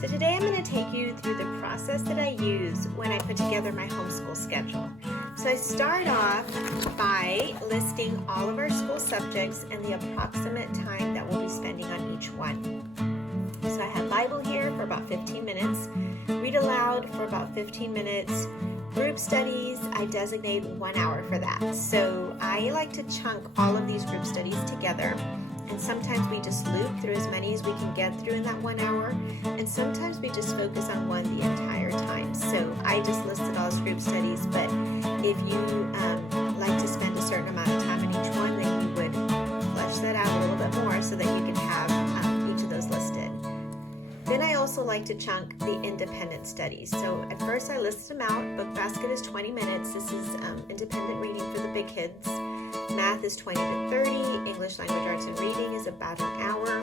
So today I'm going to take you through the process that I use when I put together my homeschool schedule. So I start off by listing all of our school subjects and the approximate time that we'll be spending on each one. So I have Bible here for about 15 minutes, read aloud for about 15 minutes, group studies, I designate 1 hour for that. So I like to chunk all of these group studies together. And sometimes we just loop through as many as we can get through in that 1 hour. And sometimes we just focus on one the entire time. So I just listed all as group studies, but if you like to spend a certain amount of time in each one, then you would flesh that out a little bit more so that you can have each of those listed. Then I also like to chunk the independent studies. So at first I listed them out. Book basket is 20 minutes. This is independent reading for the big kids. Math is 20 to 30. English language arts and reading is about an hour.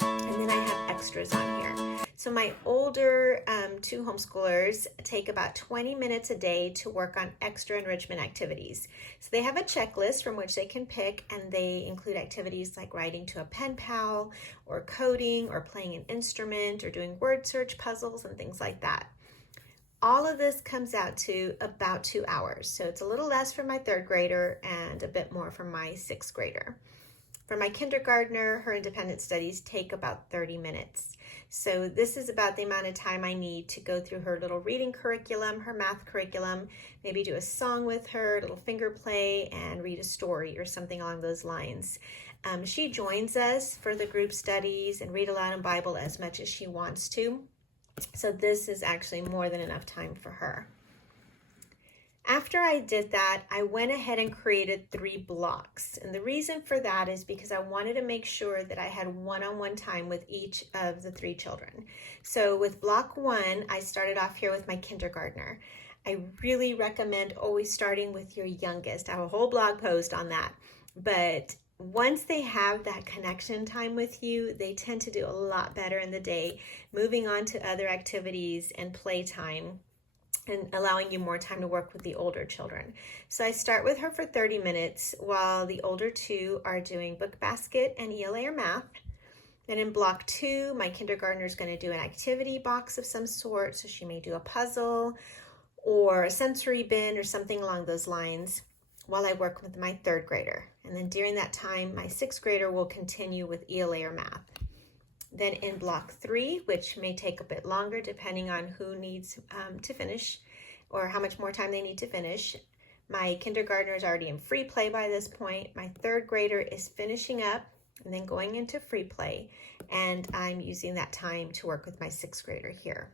And then I have extras on here. So my older two homeschoolers take about 20 minutes a day to work on extra enrichment activities. So they have a checklist from which they can pick, and they include activities like writing to a pen pal, or coding, or playing an instrument, or doing word search puzzles and things like that. All of this comes out to about 2 hours. So it's a little less for my third grader and a bit more for my sixth grader. For my kindergartner, her independent studies take about 30 minutes. So this is about the amount of time I need to go through her little reading curriculum, her math curriculum, maybe do a song with her, a little finger play, and read a story or something along those lines. She joins us for the group studies and read aloud in Bible as much as she wants to. So this is actually more than enough time for her. After I did that, I went ahead and created 3 blocks. And the reason for that is because I wanted to make sure that I had one-on-one time with each of the 3 children. So with block 1, I started off here with my kindergartner. I really recommend always starting with your youngest. I have a whole blog post on that. But once they have that connection time with you, they tend to do a lot better in the day, moving on to other activities and playtime, and allowing you more time to work with the older children. So I start with her for 30 minutes while the older 2 are doing book basket and ELA or math. Then in block 2, my kindergartner is going to do an activity box of some sort. So she may do a puzzle or a sensory bin or something along those lines while I work with my third grader. And then during that time, my sixth grader will continue with ELA or math. Then in block 3, which may take a bit longer depending on who needs to finish or how much more time they need to finish, my kindergartner is already in free play by this point. My third grader is finishing up and then going into free play, and I'm using that time to work with my sixth grader here.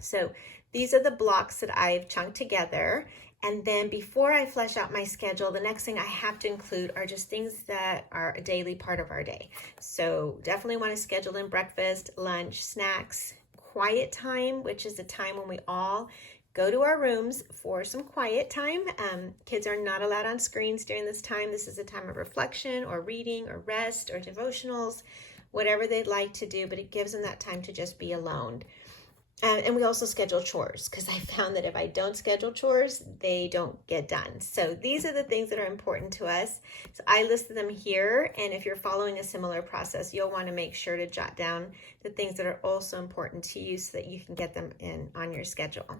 So these are the blocks that I've chunked together. And then before I flesh out my schedule, the next thing I have to include are just things that are a daily part of our day. So definitely want to schedule in breakfast, lunch, snacks, quiet time, which is the time when we all go to our rooms for some quiet time. Kids are not allowed on screens during this time. This is a time of reflection or reading or rest or devotionals, whatever they'd like to do, but it gives them that time to just be alone. And we also schedule chores, because I found that if I don't schedule chores, they don't get done. So these are the things that are important to us. So I listed them here. And if you're following a similar process, you'll want to make sure to jot down the things that are also important to you so that you can get them in on your schedule.